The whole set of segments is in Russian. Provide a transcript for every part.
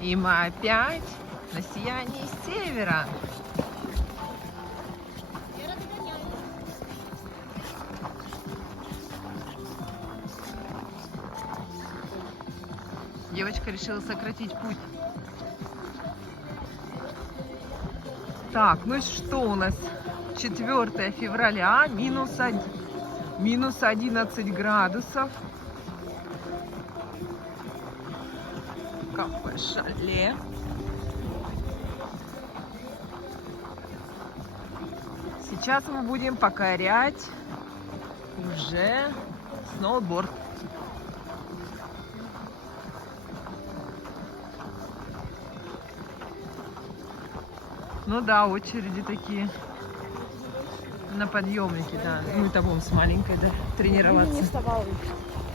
И мы опять на сиянии севера. Девочка решила сократить путь. Так, ну и что у нас? 4 февраля, минус 11 градусов. Кафе Шале. Сейчас мы будем покорять уже сноуборд. Ну да, очереди такие на подъемнике, да. Мы там вон с маленькой, да, тренироваться. Не вставала.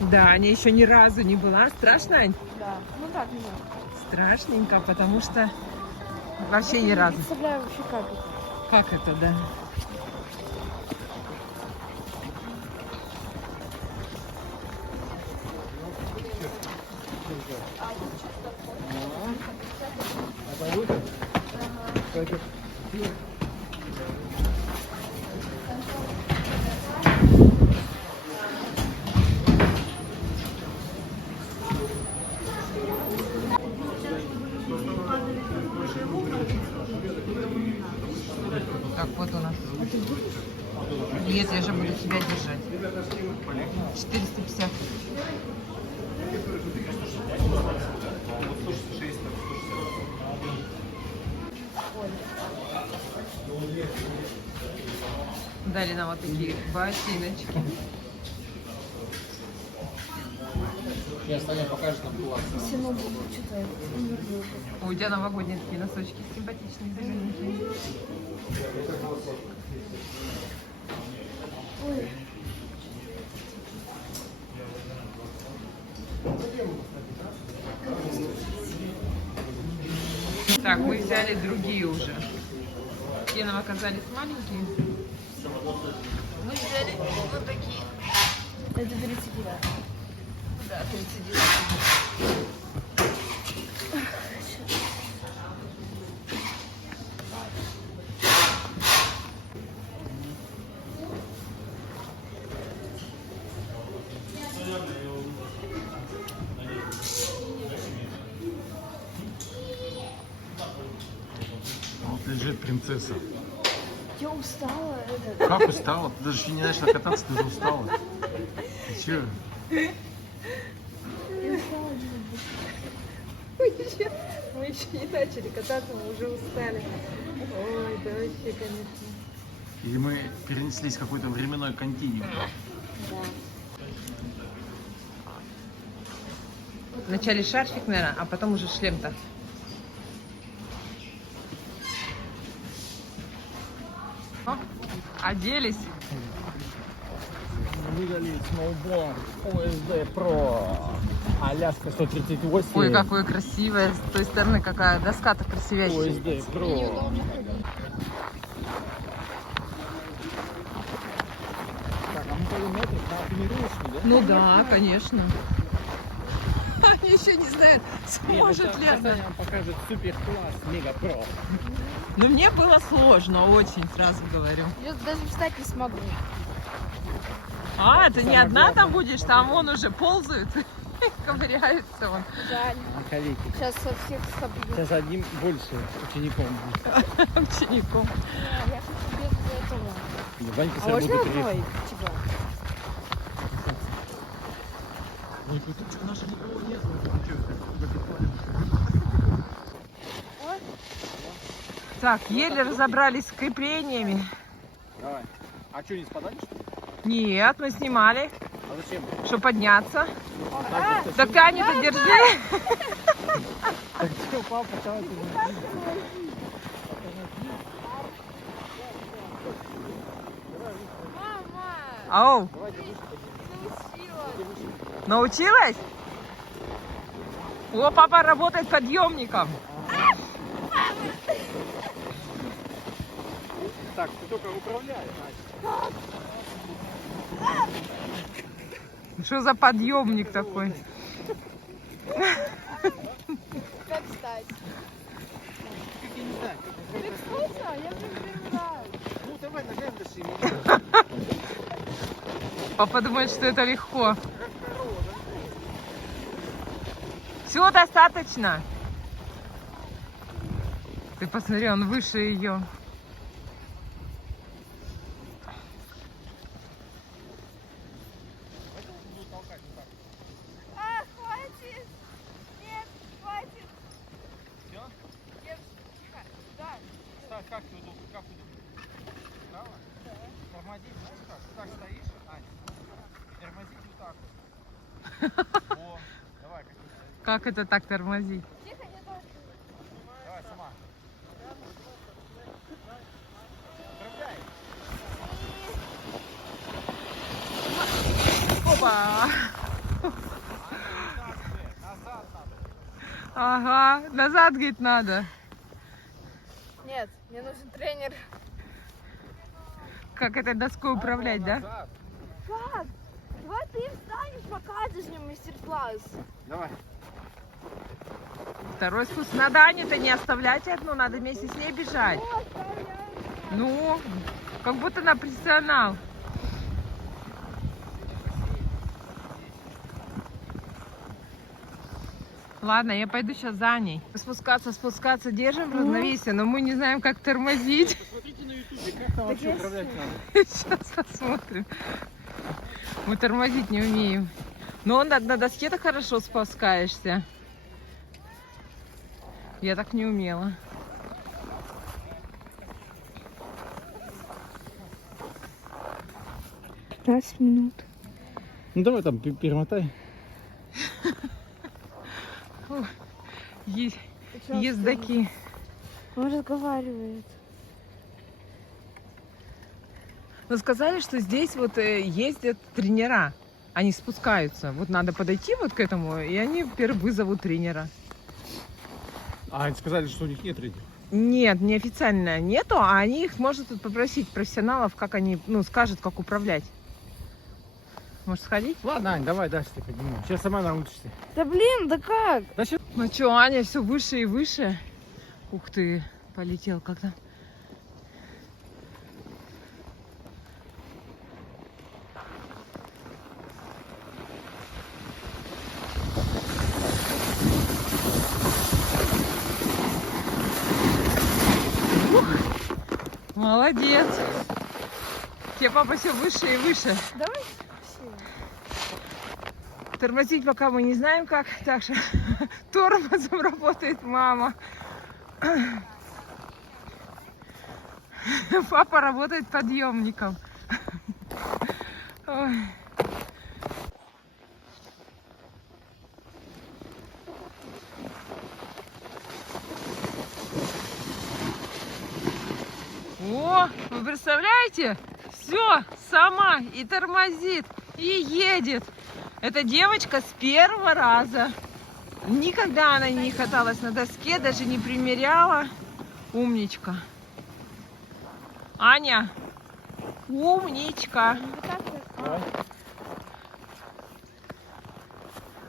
Да, Аня еще ни разу не была. Страшно, Ань? Да. Ну так, не знаю. Страшненько, потому что вообще ни разу. Не представляю вообще как это. Как это, да? Так, вот у нас. Нет, я же буду тебя держать. 450. Дали нам вот такие ботиночки. Сейчас Таня покажет нам класс. Ой, у тебя новогодние такие носочки симпатичные, зелененькие. Так, мы взяли другие уже. Те нам оказались маленькие. Мы взяли вот такие. Это 39. Да, 39. Вот лежит принцесса. Я устала. Как устала? Ты даже еще не начала кататься, ты уже устала. Ты че? Мы еще не начали кататься, мы уже устали. Ой, да вообще, конечно. Или мы перенеслись в какой-то временной континуум? Вначале шарфик, наверное, а потом уже шлем-то. О, оделись. Выдали сноуборд ОСД Pro Аляска 138. Ой, какое красивое. С той стороны какая доска-то красивящая. ОСД Pro. Так, а мы пойдем на это, на тренировочку, да? Ну да, конечно. Они еще не знают, сможет ли она. Таня нам покажет супер класс Мега Про. Но мне было сложно, очень, сразу говорю. Я даже встать не смогу. А, ты не Самое одна главное. там будешь, там он уже ползает, ковыряется он. Жаль. Коллеги. Сейчас со всех собью. Сейчас одним больше учеником будет. Учеником. Не, я хочу без этого. Ванька А все можно будет одной тебя? у нас же никого нет. Так, еле разобрались с креплениями. Давай. А что, не спадали, что ли? Нет, мы снимали, А зачем? чтобы подняться. Так, Так ты, Аня-то держи. так что, папа, давай ты. Мама, Ау, научила. научилась? О, папа работает подъемником. Так, ты только управляешь, значит. Что за подъемник такой? Как встать? Так сложно, я прям первый раз. Ну давай ногами дошли. Папа думает, что это легко. Все достаточно. Ты посмотри, он выше ее. А, хватит! Нет, хватит! Все? Нет, тихо. Да. Как ты удобно? Как удобно? Право? Да. Тормозить, знаешь как? Так стоишь, Ань? Тормозить вот так вот. О, давай, как ты стоишь. Как это так тормозить? Тихо, не должен. Давай, сама. Управляй. Опа! Назад надо. Ага, назад, говорит, надо. Нет, мне нужен тренер. Как этой доской управлять, да? Назад. Как? Давай ты встанешь, покажешь мне мастер-класс. Давай. Второй спуск. Надо Ане-то не оставлять одну, надо вместе с ней бежать. Вот, оставляю. Ну, как будто она профессионал. Ладно, я пойду сейчас за Аней. Спускаться, держим в равновесие, но мы не знаем, как тормозить. Посмотрите на ютубе, как там вообще управлять надо. Сейчас посмотрим. Мы тормозить не умеем. Но на доске-то хорошо спускаешься. Я так не умела. Пять минут. Ну давай там перемотай. Ездаки. Он разговаривает. Но сказали, что здесь вот ездят тренера. Они спускаются. Вот надо подойти вот к этому, и они вызовут тренера. А, они сказали, что у них нет тренера. Нет, неофициально нету, а они их может тут попросить профессионалов, как они, ну, скажут, как управлять. Может сходить? Ладно, Ань, давай дальше ты поднимем. Сейчас сама научишься. Да блин, да как? Да сейчас. Ну что, Аня все выше и выше. Ух ты, полетел как-то. Молодец. Тебе папа все выше и выше. Давай. Тормозить пока мы не знаем как. Так что тормозом работает мама. Папа работает подъемником. Ой. О, вы представляете? Все, сама и тормозит, и едет. Эта девочка с первого раза. Никогда она не каталась на доске, даже не примеряла. Умничка. Аня, умничка.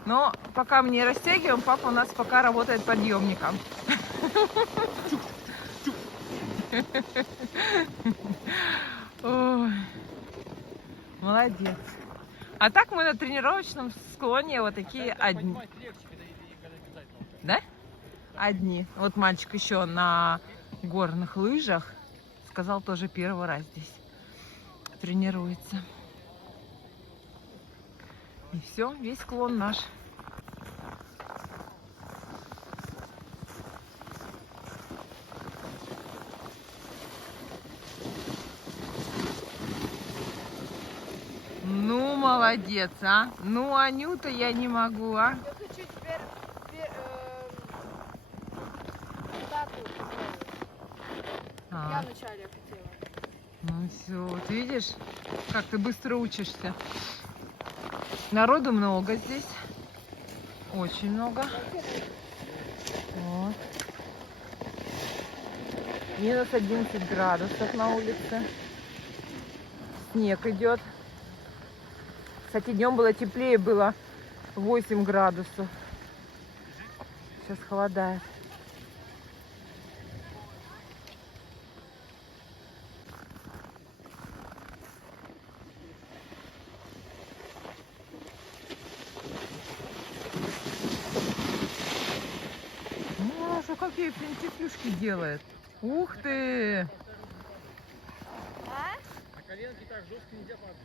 Но пока мы не растягиваем, папа у нас пока работает подъемником. Ой, молодец. А так мы на тренировочном склоне вот такие одни. Да? Одни. Вот мальчик еще на горных лыжах. Сказал, тоже первый раз здесь тренируется. И все, весь склон наш. Ну, молодец, а. Ну, Анюта, я не могу, а. Я хочу теперь статую сделать. Я вначале хотела. Ну все, вот видишь, как ты быстро учишься. Народу много здесь. Очень много. Вот. Минус 11 градусов на улице. Снег идет. Кстати, днем было теплее, было 8 градусов. сейчас холодает. Маша, какие принципюшки делает. Ух ты! А? На коленке так жестко нельзя падать.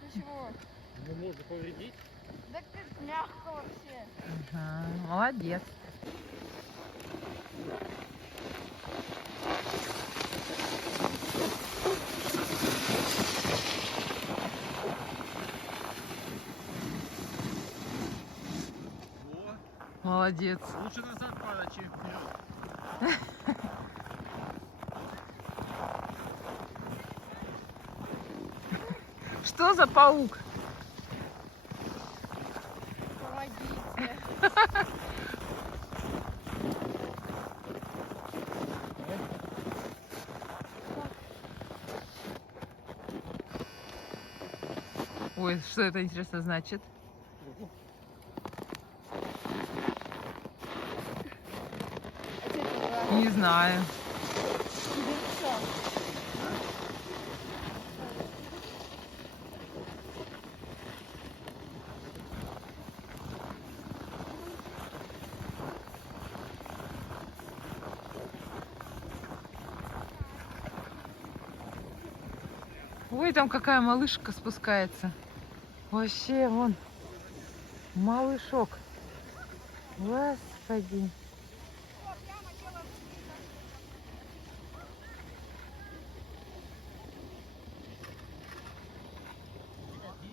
Почему? Ну, можно повредить. Да как мягко вообще. Ага, молодец. Во. Молодец. Лучше назад падать, чем вперед. Что за паук? Помогите. Ой, что это интересно значит? А что это было? Не знаю. Дырка. Ой, там какая малышка спускается. Вообще, вон, малышок. Господи.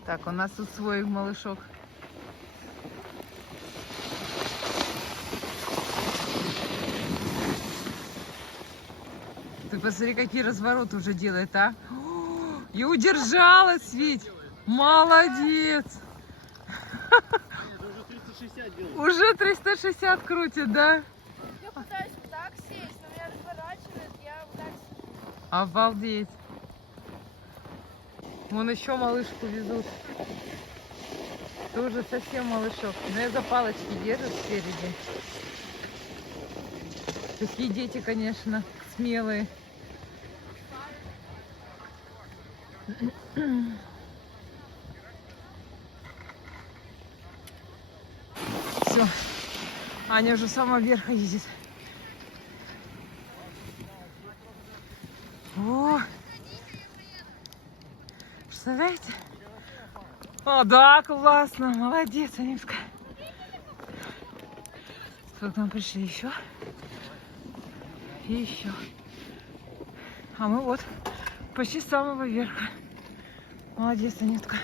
Так, у нас тут свой малышок. Ты посмотри, какие развороты уже делает, а? О, и удержалась ведь. Молодец. Это уже 360 делает. Уже 360 крутит, да? Я пытаюсь вот так сесть, но меня разворачивает, я вот так сижу. Обалдеть. Вон еще малышку везут. Тоже совсем малышок. Но я за палочки держу спереди. Такие дети, конечно, смелые. Все. Аня уже с самого верха едет. О! Представляете? О, да, классно. Молодец, Анюшка. Сколько нам пришли еще? И еще. А мы вот почти с самого верха. Молодец, Анютка.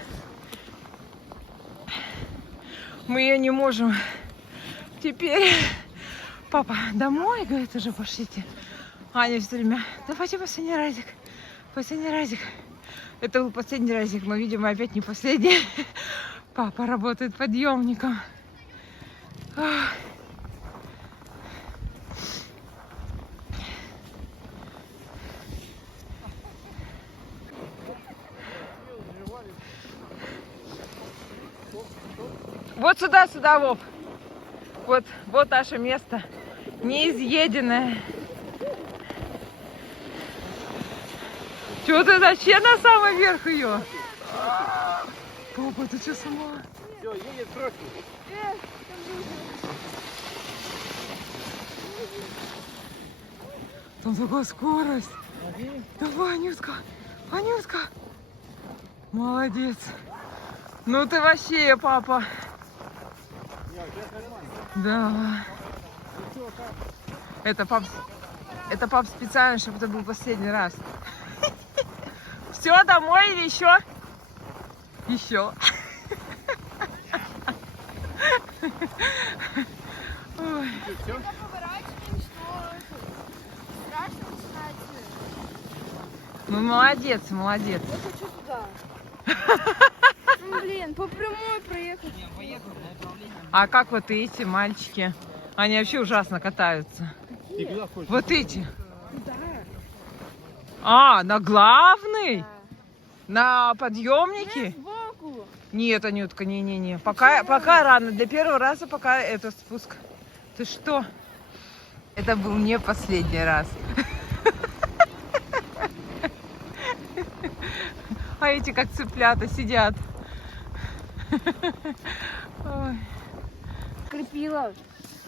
Мы ее не можем. Теперь папа домой, говорит, уже пошлите. Аня все время, давайте последний разик. Последний разик. Это был последний разик, но, видимо, опять не последний. Папа работает подъемником. Ах. Вот сюда, сюда, Вов. Вот наше место. Неизъеденное. Чего ты зачем на самый верх ее? Папа, ты что, с ума? Все, едет профиль. Там такая скорость. Давай, Анютка. Анютка. Молодец. Ну ты вообще, папа. Да. Это пап специально, чтобы это был последний раз. Все, домой или еще? Еще. Ой. Когда поворачиваем, что страшно начинать. Ну молодец, молодец. Я хочу туда. Ну, блин, по прямой проехать. А как вот эти мальчики? Они вообще ужасно катаются. Ты куда хочешь? Вот эти. Да. А, на главный? На подъемнике? Сбоку. Нет, Анютка, не-не-не. Пока рано. Для первого раза пока это спуск. Ты что? Это был не последний раз. А эти как цыплята сидят. Ой. Крепила.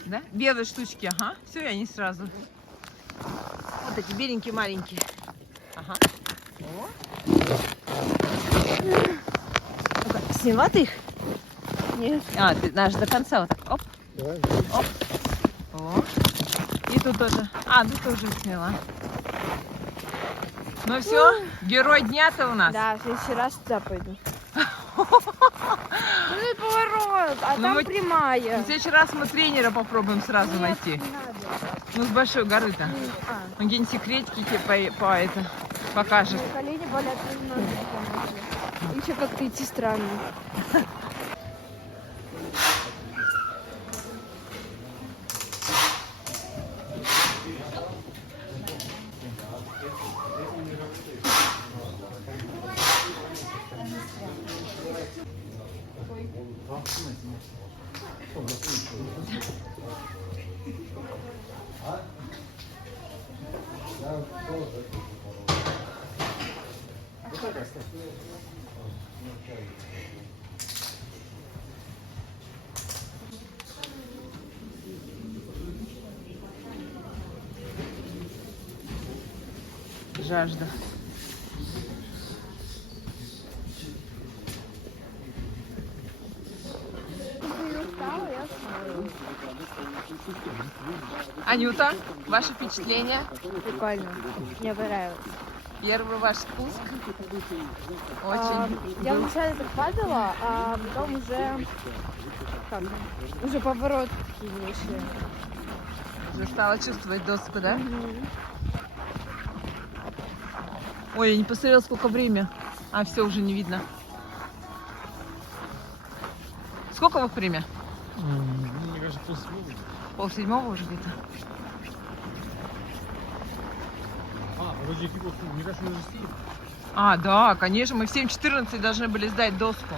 Да? Белые штучки, ага. Все, и они сразу. Вот эти беленькие маленькие. Ага. О. Ну-ка, сняла ты их? Нет. А, ты наш до конца вот так. Оп. Оп. О. И тут тоже. А, ты тоже сняла. Ну все, герой дня-то у нас. Да, в следующий раз туда пойду. Ну и поворот, а Ну, там мы- прямая. В следующий раз мы тренера попробуем сразу Нет, найти. не надо. Ну, с большой горы-то. А, Он где-нибудь секретики тебе по это покажет. колени болят, не надо. Еще как-то идти странно. Жажда. Анюта, ваши впечатления? Прикольно. Мне понравилось. Первый ваш спуск? Очень. Я вначале так падала, а потом уже как, уже поворот такие ниши. Уже стала чувствовать доску, да? Ой, я не посмотрела, сколько время. А, все, уже не видно. Сколько у вас время? Мне кажется, после 6:30 уже где-то. подожди, мне кажется, уже 7. А, да, конечно, мы в 7:14 должны были сдать доску.